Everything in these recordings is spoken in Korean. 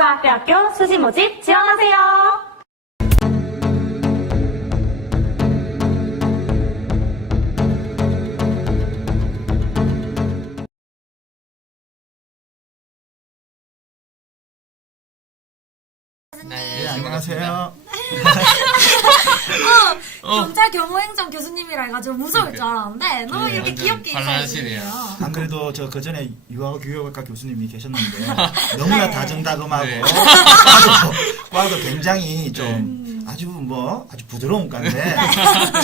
대구과학대학교 수시 모집 지원하세요. 네, 안녕하세요. 경찰 경호행정 교수님이라 해가지고 무서울 줄 알았는데 너무 네, 이렇게 완전 귀엽게 발랄하시네요. 인사해주시네요. 안 그래도 저 그전에 유아고 교육학과 교수님이 계셨는데 너무나 네. 다정다감하고 네. 과도 굉장히 좀 아주 부드러운 과인데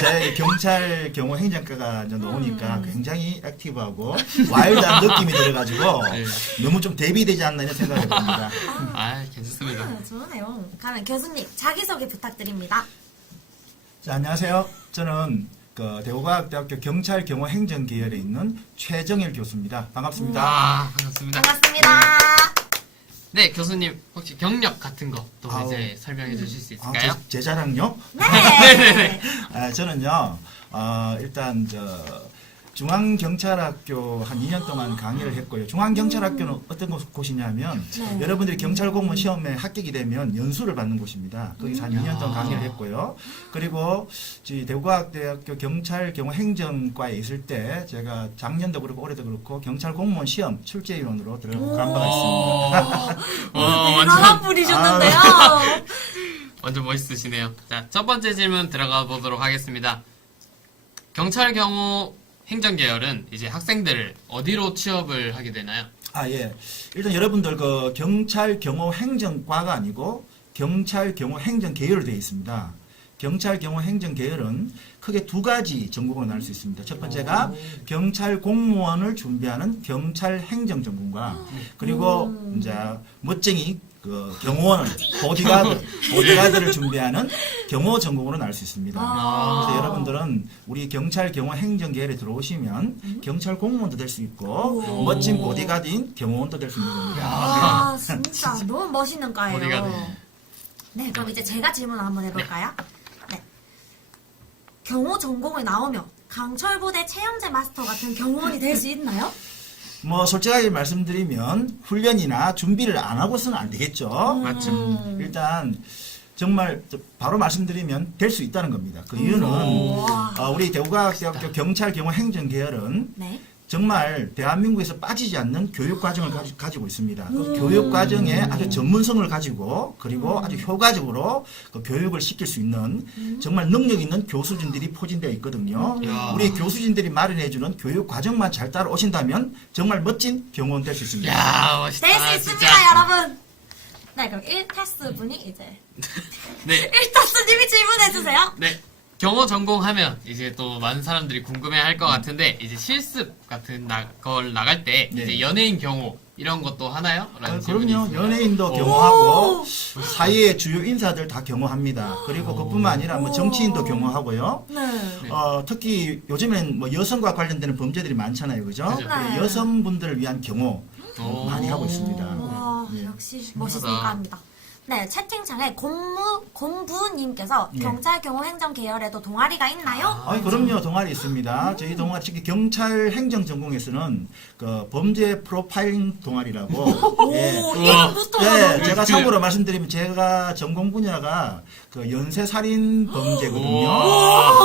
제 경찰 경호 행정과가 이제 나오니까 굉장히 액티브하고 와일드한 느낌이 들어가지고 네. 너무 좀 대비되지 않나 이런 생각이 듭니다. 아, 괜찮습니다. 좋으네요. 그러면 교수님 자기소개 부탁드립니다. 자, 안녕하세요. 저는 그 대구과학대학교 경찰 경호 행정 계열에 있는 최정일 교수입니다. 반갑습니다. 아, 반갑습니다. 반갑습니다. 네, 교수님 혹시 경력 같은 것도 아우. 이제 설명해 주실 수 아, 있을까요? 제 자랑요? 네. 저는요, 일단, 중앙경찰학교 한 2년 동안 강의를 했고요. 중앙경찰학교는 어떤 곳이냐면, 네. 여러분들이 경찰공무원 시험에 합격이 되면 연수를 받는 곳입니다. 거기서 한 2년 동안 강의를 했고요. 그리고, 대구과학대학교 경찰경호행정과에 있을 때, 제가 작년도 그렇고 올해도 그렇고, 경찰공무원 시험 출제위원으로 들어간 바가 있습니다. 대단한 완전, 분이셨는데요. 완전 멋있으시네요. 자, 첫 번째 질문 들어가 보도록 하겠습니다. 경찰 경호 행정 계열은 이제 학생들을 어디로 취업을 하게 되나요? 예. 일단 여러분들 그 경찰 경호 행정과가 아니고 경찰 경호 행정 계열로 되어 있습니다. 경찰 경호 행정 계열은 크게 두 가지 전공으로 나눌 수 있습니다. 첫 번째가 경찰 공무원을 준비하는 경찰 행정 전공과 그리고 이제 멋쟁이 그 경호원을 보디가드를 준비하는 경호 전공으로 나눌 수 있습니다. 그래서 여러분들은 우리 경찰 경호 행정 계열에 들어오시면 경찰 공무원도 될 수 있고 멋진 보디가드인 경호원도 될 수 있는 겁니다. 아, 진짜 너무 멋있는 과예요. 보디가드. 네, 그럼 이제 제가 질문을 한번 해볼까요? 네. 경호 전공을 나오면 강철부대 최영재 마스터 같은 경호원이 될 수 있나요? 솔직하게 말씀드리면 훈련이나 준비를 안 하고서는 안 되겠죠. 맞죠. 일단 정말 바로 말씀드리면 될 수 있다는 겁니다. 그 이유는 우리 대구과학대학교 경찰 경호 행정 계열은 네. 정말 대한민국에서 빠지지 않는 교육 과정을 가지고 있습니다. 그 교육 과정에 아주 전문성을 가지고 그리고 아주 효과적으로 그 교육을 시킬 수 있는 정말 능력 있는 교수진들이 포진되어 있거든요. 야. 우리 교수진들이 마련해주는 교육 과정만 잘 따라오신다면 정말 멋진 경호원 될 수 있습니다. 야, 멋있다. 될 수 있습니다, 진짜. 여러분. 네, 그럼 1타스 분이 이제 네, 1타스님이 질문해주세요. 네. 경호 전공하면 이제 또 많은 사람들이 궁금해 할 것 같은데 이제 실습 같은 걸 나갈 때 네. 이제 연예인 경호 이런 것도 하나요? 라는 질문이 그럼요. 있습니다. 연예인도 경호하고 사회의 주요 인사들 다 경호합니다. 그리고 그뿐만 아니라 뭐 정치인도 경호하고요. 네. 특히 요즘엔 뭐 여성과 관련되는 범죄들이 많잖아요, 그죠? 그죠. 네. 여성분들을 위한 경호 오. 많이 하고 있습니다. 와, 네. 역시 멋있으니까 합니다. 네, 채팅창에 공부님께서 네. 경찰 경호 행정 계열에도 동아리가 있나요? 그럼요, 동아리 있습니다. 저희 동아리, 특히 경찰 행정 전공에서는 그 범죄 프로파일링 동아리라고. 오, 이름부터 예, 제가 참고로 말씀드리면 제가 전공 분야가 그 연쇄살인 범죄거든요.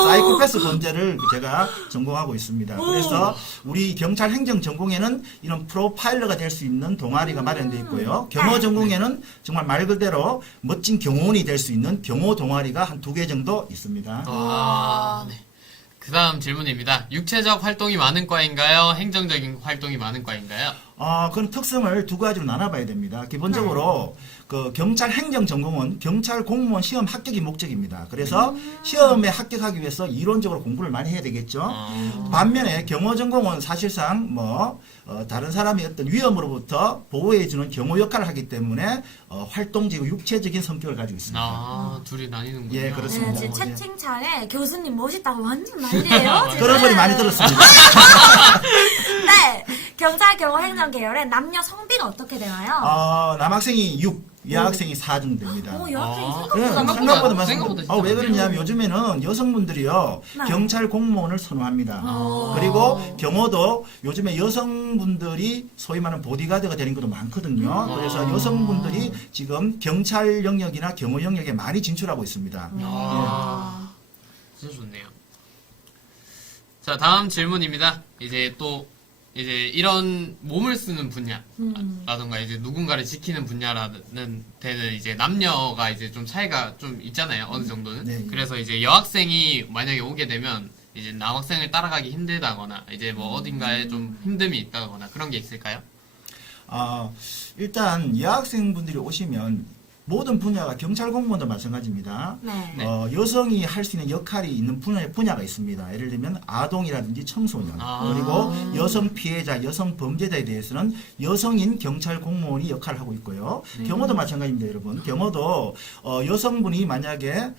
사이코패스 범죄를 제가 전공하고 있습니다. 그래서 우리 경찰 행정 전공에는 이런 프로파일러가 될 수 있는 동아리가 마련되어 있고요. 경호 전공에는 정말 말 그대로 멋진 경호원이 될 수 있는 경호 동아리가 한 2개 정도 있습니다. 와, 네. 그 다음 질문입니다. 육체적 활동이 많은 과인가요? 행정적인 활동이 많은 과인가요? 그런 특성을 두 가지로 나눠봐야 됩니다. 기본적으로 그 경찰 행정 전공은 경찰 공무원 시험 합격이 목적입니다. 그래서 시험에 합격하기 위해서 이론적으로 공부를 많이 해야 되겠죠. 반면에 경호 전공은 사실상 다른 사람이 어떤 위험으로부터 보호해주는 경호 역할을 하기 때문에 활동적이고 육체적인 성격을 가지고 있습니다. 둘이 나뉘는군요. 예, 그렇습니다. 네, 지금 채팅창에 교수님 멋있다고 완전 난리예요. 지금. 그런 소리 많이 들었습니다. 네, 경찰 경호 행정 계열의 남녀 성비가 어떻게 되나요? 남학생이 6, 여학생이 4등 됩니다. 여학생이 아, 네, 생각보다 생각보다 생각보다 많습니다. 진짜 왜 그러냐면 많네요. 요즘에는 여성분들이요 네. 경찰 공무원을 선호합니다. 그리고 경호도 요즘에 여성분들이 소위 말하는 보디가드가 되는 것도 많거든요. 그래서 여성분들이 지금 경찰 영역이나 경호 영역에 많이 진출하고 있습니다. 진짜 좋네요. 자, 다음 질문입니다. 이제 이런 몸을 쓰는 분야라던가 이제 누군가를 지키는 분야라는 데는 이제 남녀가 이제 좀 차이가 좀 있잖아요. 어느 정도는. 네. 그래서 이제 여학생이 만약에 오게 되면 이제 남학생을 따라가기 힘들다거나 이제 뭐 어딘가에 좀 힘듦이 있다거나 그런 게 있을까요? 일단 여학생분들이 오시면 모든 분야가 경찰 공무원도 마찬가지입니다. 네. 여성이 할 수 있는 역할이 있는 분야가 있습니다. 예를 들면 아동이라든지 청소년 그리고 여성 피해자, 여성 범죄자에 대해서는 여성인 경찰 공무원이 역할을 하고 있고요. 경호도 마찬가지입니다, 여러분. 경호도 여성분이 만약에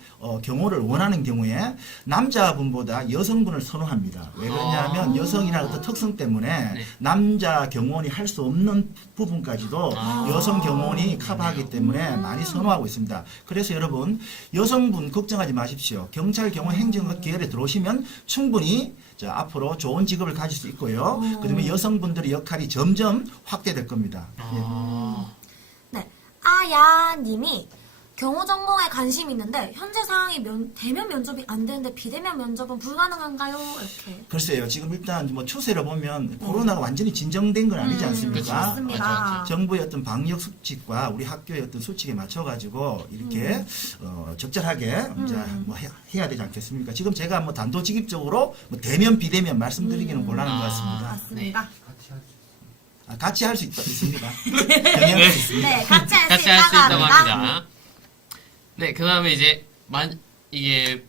경호를 원하는 경우에 남자분보다 여성분을 선호합니다. 왜 그러냐면 여성이라는 어떤 특성 때문에 남자 경호원이 할 수 없는 부분까지도 여성 경호원이 커버하기 때문에 많이 선호하고 있습니다. 그래서 여러분 여성분 걱정하지 마십시오. 경찰 경호 행정 계열에 들어오시면 충분히 앞으로 좋은 직업을 가질 수 있고요. 그다음에 여성분들의 역할이 점점 확대될 겁니다. 네. 아야님이 경호 전공에 관심이 있는데 현재 상황이 대면 면접이 안 되는데 비대면 면접은 불가능한가요? 이렇게. 글쎄요. 지금 일단 뭐 추세를 보면 코로나가 완전히 진정된 건 아니지 않습니까? 그쵸. 맞습니다. 맞아. 정부의 어떤 방역 수칙과 우리 학교의 어떤 수칙에 맞춰가지고 이렇게 적절하게 이제 뭐 해야 되지 않겠습니까? 지금 제가 뭐 단도직입적으로 뭐 대면 비대면 말씀드리기는 곤란한 것 같습니다. 맞습니다. 같이 할 수 있습니다. 병행할 수 있습니다. 네, 같이 할 같이 수 할 수 있다고 있다고 합니다. 합니다. 네, 그 다음에 이제, 이게,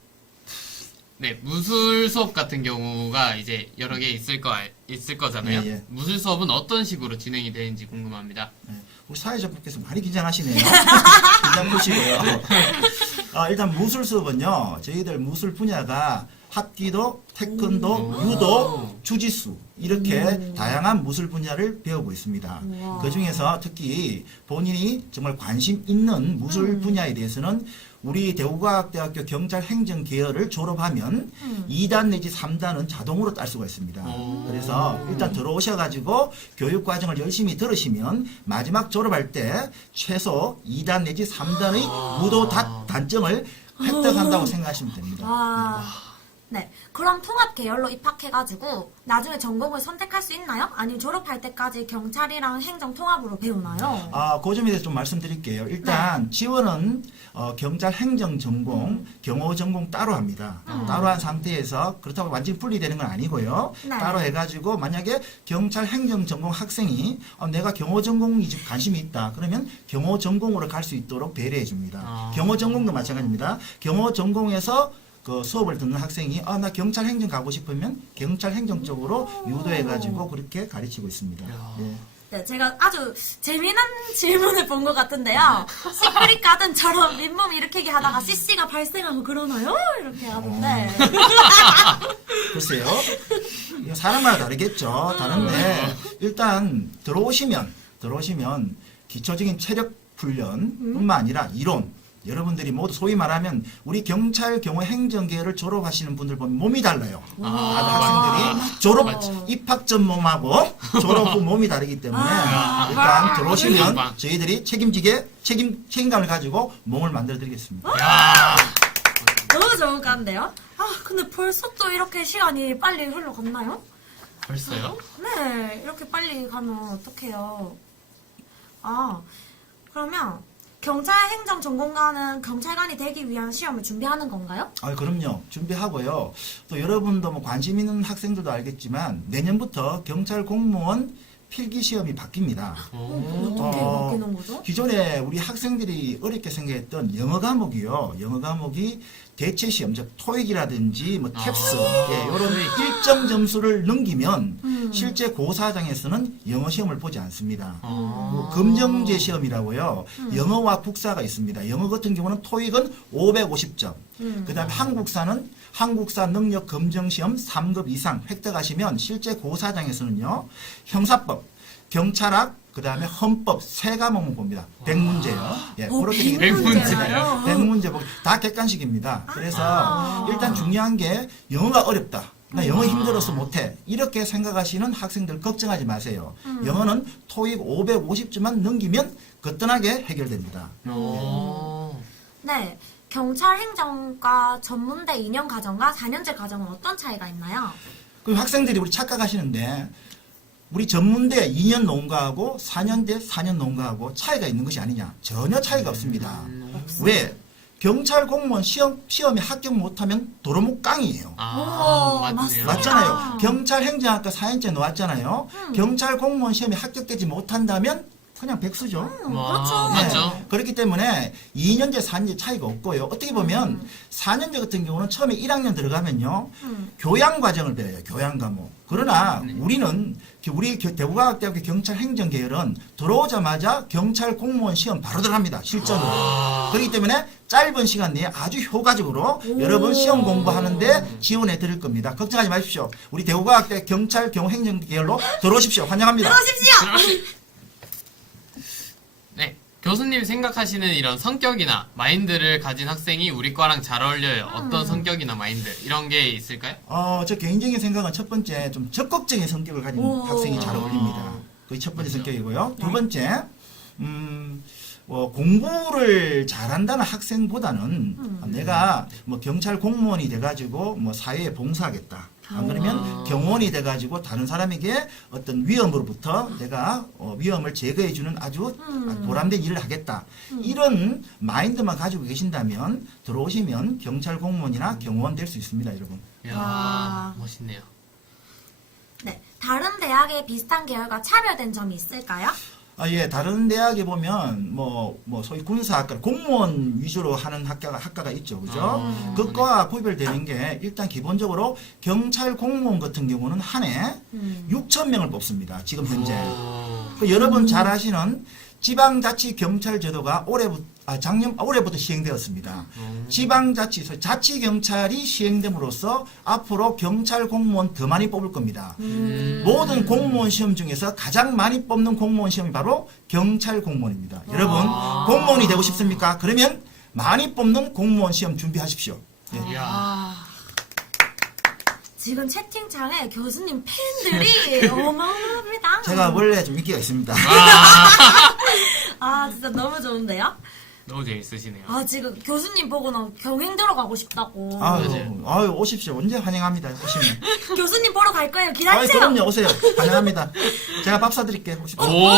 네, 무술 수업 같은 경우가 이제 여러 개 있을 거잖아요. 예, 예. 무술 수업은 어떤 식으로 진행이 되는지 궁금합니다. 네, 우리 사회자분께서 많이 긴장하시네요. 긴장 푸시고요. 일단 무술 수업은요, 저희들 무술 분야가 합기도, 태권도, 유도, 주짓수 이렇게 다양한 무술 분야를 배우고 있습니다. 그 중에서 특히 본인이 정말 관심 있는 무술 분야에 대해서는 우리 대구과학대학교 경찰행정 계열을 졸업하면 2단 내지 3단은 자동으로 딸 수가 있습니다. 그래서 일단 들어오셔가지고 교육 과정을 열심히 들으시면 마지막 졸업할 때 최소 2단 내지 3단의 무도 단점을 획득한다고 생각하시면 됩니다. 와. 네. 그럼 통합 계열로 입학해가지고 나중에 전공을 선택할 수 있나요? 아니면 졸업할 때까지 경찰이랑 행정 통합으로 배우나요? 그 점에 대해서 좀 말씀드릴게요. 일단 지원은 경찰 행정 전공, 경호 전공 따로 합니다. 따로 한 상태에서 그렇다고 완전히 분리되는 건 아니고요. 네. 따로 해가지고 만약에 경찰 행정 전공 학생이 내가 경호 전공이 관심이 있다. 그러면 경호 전공으로 갈 수 있도록 배려해 줍니다. 경호 전공도 마찬가지입니다. 경호 전공에서 그 수업을 듣는 학생이 나 경찰 행정 가고 싶으면 경찰 행정 쪽으로 유도해가지고 그렇게 가르치고 있습니다. 예. 네, 제가 아주 재미난 질문을 본 것 같은데요. 시크릿 가든처럼 잇몸 일으키기 하다가 CC가 발생하면 그러나요? 이렇게 하던데. 글쎄요. 이거 사람마다 다르겠죠. 다른데 일단 들어오시면 기초적인 체력 훈련뿐만 아니라 이론 여러분들이 모두 소위 말하면 우리 경찰 경호 행정 계열을 졸업하시는 분들 보면 몸이 달라요. 학생들이 졸업 입학 전 몸하고 졸업 후 몸이 다르기 때문에 일단 들어오시면 저희들이 책임감을 가지고 몸을 만들어 드리겠습니다. 너무 좋은 건데요? 근데 벌써 또 이렇게 시간이 빨리 흘러갔나요? 벌써요? 네, 이렇게 빨리 가면 어떡해요. 그러면 경찰 행정 전공가는 경찰관이 되기 위한 시험을 준비하는 건가요? 그럼요. 준비하고요. 또 여러분도 뭐 관심 있는 학생들도 알겠지만 내년부터 경찰 공무원 필기 시험이 바뀝니다. 어떻게 바뀌는 거죠? 기존에 우리 학생들이 어렵게 생각했던 영어 과목이요. 영어 과목이 대체 시험, 즉 토익이라든지 뭐 탭스 이런 일정 점수를 넘기면 실제 고사장에서는 영어 시험을 보지 않습니다. 검정제 시험이라고요. 영어와 국사가 있습니다. 영어 같은 경우는 토익은 550점. 그다음에 한국사 능력 검정 시험 3급 이상 획득하시면 실제 고사장에서는요. 형사법 경찰학, 그 다음에 헌법 세 과목만 봅니다. 100문제요. 예, 그렇게 되기 때문에 100문제요? 100문제 보기 다 객관식입니다. 그래서 일단 중요한 게 영어가 어렵다. 나 영어 힘들어서 못해. 이렇게 생각하시는 학생들 걱정하지 마세요. 영어는 토익 550점만 넘기면 거뜬하게 해결됩니다. 네. 경찰 행정과 전문대 2년 과정과 4년제 과정은 어떤 차이가 있나요? 그 학생들이 우리 착각하시는데 우리 전문대 2년 논과하고 4년대 4년 논과하고 차이가 있는 것이 아니냐. 전혀 차이가 없습니다. 왜? 경찰 공무원 시험에 합격 못하면 도로묵 깡이에요. 아, 오, 맞네요. 맞잖아요. 경찰 행정학과 4년제 나왔잖아요. 경찰 공무원 시험에 합격되지 못한다면 그냥 백수죠. 그렇죠. 맞죠. 그렇기 때문에 2년제, 4년제 차이가 없고요. 어떻게 보면 4년제 같은 경우는 처음에 1학년 들어가면요. 교양 과정을 배워요. 교양 과목. 그러나 우리는 우리 대구과학대학교 경찰행정계열은 들어오자마자 경찰 공무원 시험 바로 들어갑니다. 실전으로. 그렇기 때문에 짧은 시간 내에 아주 효과적으로 여러분 시험 공부하는데 지원해 드릴 겁니다. 걱정하지 마십시오. 우리 대구과학대 경찰 경호행정계열로 들어오십시오. 환영합니다. 들어오십시오. 네. 교수님 생각하시는 이런 성격이나 마인드를 가진 학생이 우리 과랑 잘 어울려요. 어떤 성격이나 마인드 이런 게 있을까요? 저 개인적인 생각은 첫 번째 좀 적극적인 성격을 가진 학생이 잘 어울립니다. 그게 첫 번째 성격이고요. 두 번째, 공부를 잘한다는 학생보다는 내가 뭐 경찰 공무원이 돼가지고 뭐 사회에 봉사하겠다. 안 그러면 경호원이 돼가지고 다른 사람에게 어떤 위험으로부터 내가 위험을 제거해주는 아주 보람된 일을 하겠다. 이런 마인드만 가지고 계신다면 들어오시면 경찰 공무원이나 경호원 될 수 있습니다, 여러분. 이야, 와. 멋있네요. 네. 다른 대학의 비슷한 계열과 차별된 점이 있을까요? 예, 다른 대학에 보면, 소위 군사학과, 공무원 위주로 하는 학과가 있죠. 그죠? 그과 구별되는 게, 일단 기본적으로 경찰 공무원 같은 경우는 한 해 6,000명을 뽑습니다. 지금 현재. 여러분 잘 아시는 지방자치경찰 제도가 올해부터 시행되었습니다. 지방자치, 자치경찰이 시행됨으로써 앞으로 경찰 공무원 더 많이 뽑을 겁니다. 모든 공무원 시험 중에서 가장 많이 뽑는 공무원 시험이 바로 경찰 공무원입니다. 여러분, 공무원이 되고 싶습니까? 그러면 많이 뽑는 공무원 시험 준비하십시오. 예. 이야. 지금 채팅창에 교수님 팬들이 어마어마합니다. 제가 원래 좀 인기가 있습니다. 아, 진짜 너무 좋은데요? 너무 재밌으시네요. 아, 지금 교수님 보고는 경행 들어가고 싶다고. 아유, 오십시오. 언제 환영합니다. 오시면. 교수님 보러 갈 거예요. 아유, 기다리세요. 그럼요. 오세요. 환영합니다. 제가 밥 사드릴게요. 오십시오. 오!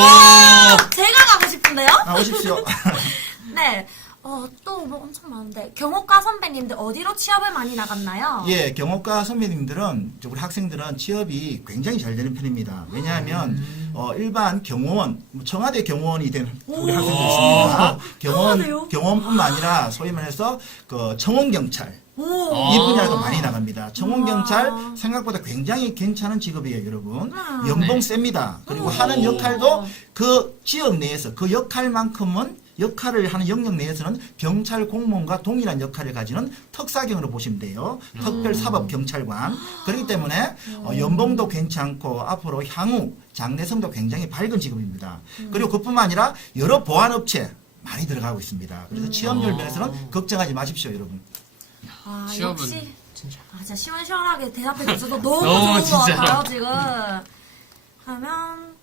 제가 가고 싶은데요? 오십시오. 네. 또 뭐 엄청 많은데. 경호과 선배님들 어디로 취업을 많이 나갔나요? 예, 경호과 선배님들은, 우리 학생들은 취업이 굉장히 잘 되는 편입니다. 왜냐하면, 일반 경호원, 청와대 경호원이 된 우리 학생들이 있습니다. 청와대요? 경호원뿐만 아니라 소위 말해서 그 청원경찰. 오. 이 분야도 많이 나갑니다. 청원경찰 생각보다 굉장히 괜찮은 직업이에요, 여러분. 연봉 셉니다. 그리고 하는 역할도 그 지역 내에서 그 역할을 하는 영역 내에서는 경찰 공무원과 동일한 역할을 가지는 특사경으로 보시면 돼요. 특별사법경찰관. 그렇기 때문에 연봉도 괜찮고 앞으로 향후 장래성도 굉장히 밝은 직업입니다. 그리고 그뿐만 아니라 여러 보안업체 많이 들어가고 있습니다. 그래서 취업률 면에서는 걱정하지 마십시오, 여러분. 아, 취업은 역시. 진짜. 아, 진짜 시원시원하게 대답해 주셔서 너무 너무 좋은 것 진짜. 같아요, 지금. 그러면.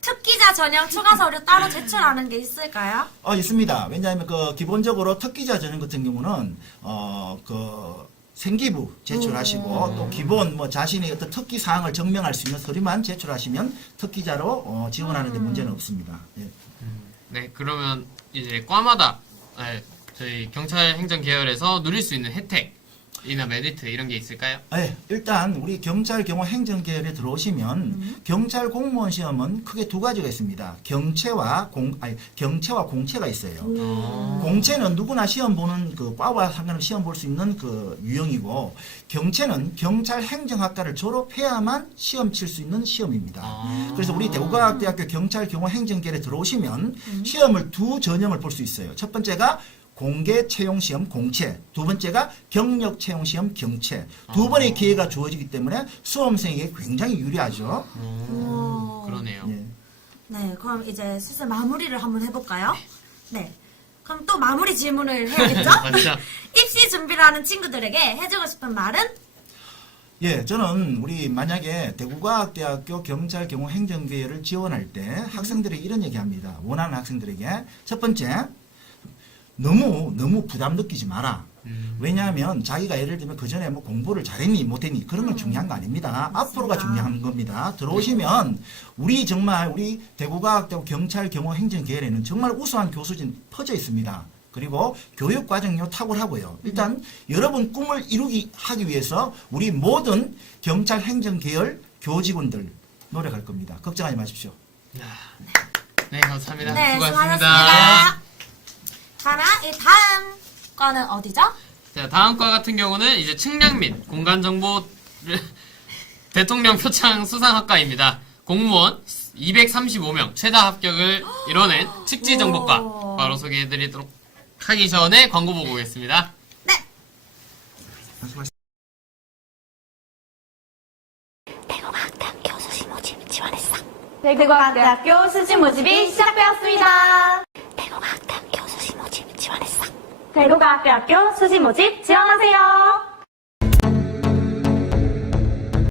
특기자 전형 추가 서류 따로 제출하는 게 있을까요? 있습니다. 왜냐하면 기본적으로 특기자 전형 같은 경우는 생기부 제출하시고 또 기본 자신의 어떤 특기 사항을 증명할 수 있는 서류만 제출하시면 특기자로 지원하는 데 문제는 없습니다. 예. 네, 그러면 이제 과마다 저희 경찰 행정 계열에서 누릴 수 있는 혜택이나 메리트 이런 게 있을까요? 일단 우리 경찰 경호 행정 계열에 들어오시면 경찰 공무원 시험은 크게 두 가지가 있습니다. 경채와 공채가 있어요. 공채는 누구나 시험 보는 과와 상관없이 시험 볼 수 있는 유형이고, 경채는 경찰 행정학과를 졸업해야만 시험 칠 수 있는 시험입니다. 그래서 우리 대구과학대학교 경찰 경호 행정 계열에 들어오시면 시험을 두 전형을 볼 수 있어요. 첫 번째가 공개 채용 시험 공채, 두 번째가 경력 채용 시험 경채. 두 번의 기회가 주어지기 때문에 수험생에게 굉장히 유리하죠. 그러네요. 예. 네, 그럼 이제 슬슬 마무리를 한번 해볼까요? 네. 그럼 또 마무리 질문을 해야겠죠? 맞죠? 입시 준비를 하는 친구들에게 해주고 싶은 말은? 예, 저는 우리 만약에 대구과학대학교 경찰경호행정계열을 지원할 때 학생들에게 이런 얘기합니다. 원하는 학생들에게 첫 번째, 너무 부담 느끼지 마라. 왜냐하면 자기가 예를 들면 그 전에 뭐 공부를 잘했니 못했니 그런 건 중요한 거 아닙니다. 앞으로가 중요한 겁니다. 들어오시면 우리 정말 우리 대구과학대학교 경찰경호행정계열에는 정말 우수한 교수진 퍼져 있습니다. 그리고 교육과정요 탁월하고요. 일단 여러분 꿈을 이루기 하기 위해서 우리 모든 경찰행정계열 교직원들 노력할 겁니다. 걱정하지 마십시오. 네, 감사합니다. 네, 수고하셨습니다. 수고하셨습니다. 그러면 이 다음 과는 어디죠? 자, 다음 과 같은 경우는 이제 측량 및 공간정보 대통령 표창 수상학과입니다. 공무원 235명 최다 합격을 이뤄낸 측지정보과 바로 소개해드리도록 하기 전에 광고 보고 오겠습니다. 네. 대구과학대학교 수시 모집 지원했어. 대구과학대학교 수시 모집이 시작되었습니다. 대구과학대학교 수시 모집 지원했어. 대구과학대학교 수시 모집 지원하세요.